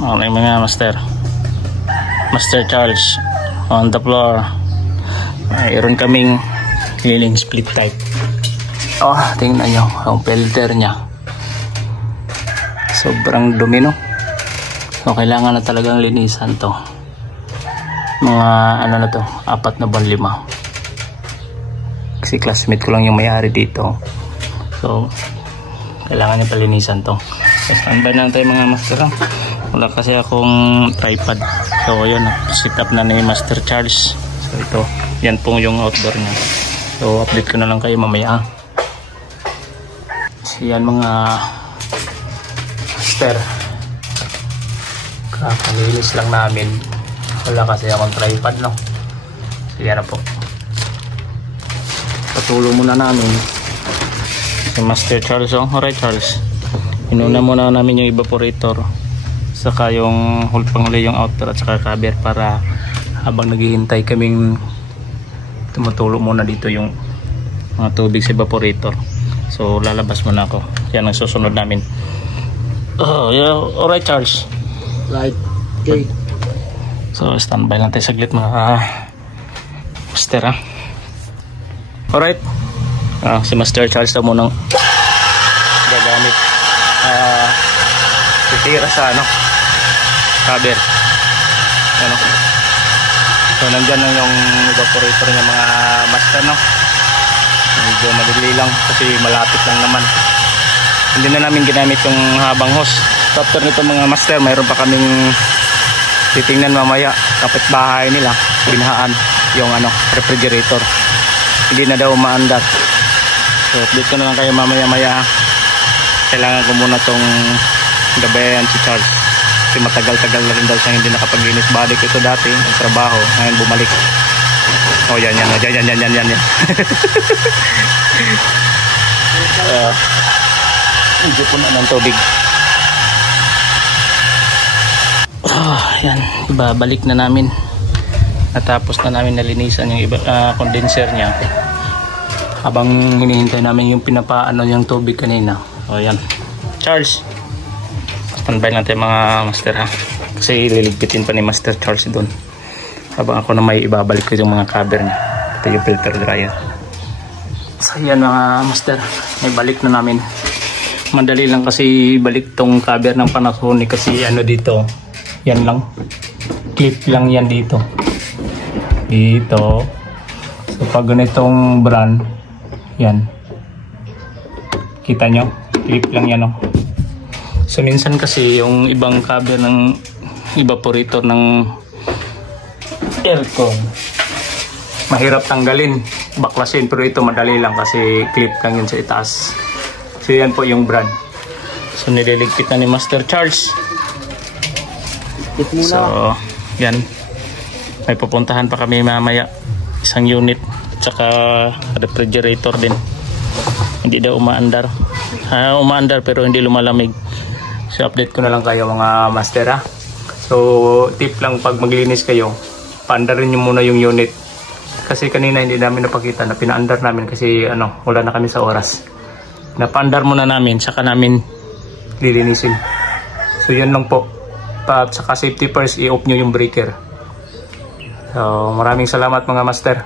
Okay mga master. Master Charles on the floor. Mayroon kaming cleaning split type. Oh, tingnan nyo ang filter nya. Sobrang dumi, no? So kailangan na talagang linisan to. Mga ano na to, 4 na buwan 5. Kasi classmate ko lang yung may-ari dito. So kailangan niya palinisan to. So standby lang tayo mga master. Wala kasi akong tripod. So ayun, set up na ni Master Charles. So ito, yan pong yung outdoor niya. So update ko na lang kayo mamaya. So yan mga master, kakalinis lang namin. Wala kasi akong tripod, no? So yan na po. Patuloy muna namin si Master Charles. Oh, alright Charles, inuna muna namin yung evaporator, saka yung panghuli yung outdoor at saka cover, para habang naghihintay kaming tumutulo muna dito yung mga tubig sa evaporator. So lalabas muna ako. Yan ang susunod namin. Oh yeah, alright Charles. Right. Okay. So standby lang tayo saglit mga master, ha. Alright. Si Master Charles na munang gagamit titira sa ano, cover. Ano? So nandyan na yung evaporator ng mga master, no? Medyo madali lang kasi malapit lang naman. Hindi na namin ginamit yung habang hose. So after nito mga master, mayroon pa kaming titingnan mamaya. Kapitbahay nila, binahaan yung ano, refrigerator. Hindi na daw umaandar. So update ko na lang kayo mamaya-maya. Kailangan ko muna tong gabayan si Charles kasi matagal-tagal na rin daw siya hindi nakapaglinis. Balik ito dati ang trabaho, ngayon bumalik. Oh yan hindi po na ng tubig. Yan, ibabalik na namin. Natapos na namin nalinisan yung condenser nya habang hinihintay namin yung pinapaano yung tubig kanina. O yan Charles, standby lang tayo mga master, ha, kasi liligpitin pa ni Master Charles doon habang ako na may ibabalik ko yung mga cover nya. Ito yung filter dryer. So yan mga master, may balik na namin. Madali lang kasi balik tong cover ng Panasonic kasi ano dito, yan lang, clip lang yan dito. So pag ganitong brand, yan, kita nyo, clip lang yan, oh. So minsan kasi yung ibang cover ng evaporator ng aircon mahirap tanggalin, baklasin, pero ito madali lang kasi clip lang yun sa itaas. So yan po yung brand. So nililigpit na ni Master Charles. So yan, may pupuntahan pa kami mamaya, isang unit tsaka refrigerator din. Hindi daw umaandar. Umaandar pero hindi lumalamig. So update ko na lang kayo mga master, ha. So tip lang, pag maglinis kayo, paandarin nyo muna yung unit. Kasi kanina hindi namin napakita na pinaandar namin kasi ano, wala na kami sa oras. Napaandar muna namin, saka namin lilinisin. So yun lang po. At saka safety first, i-off nyo yung breaker. So maraming salamat mga master.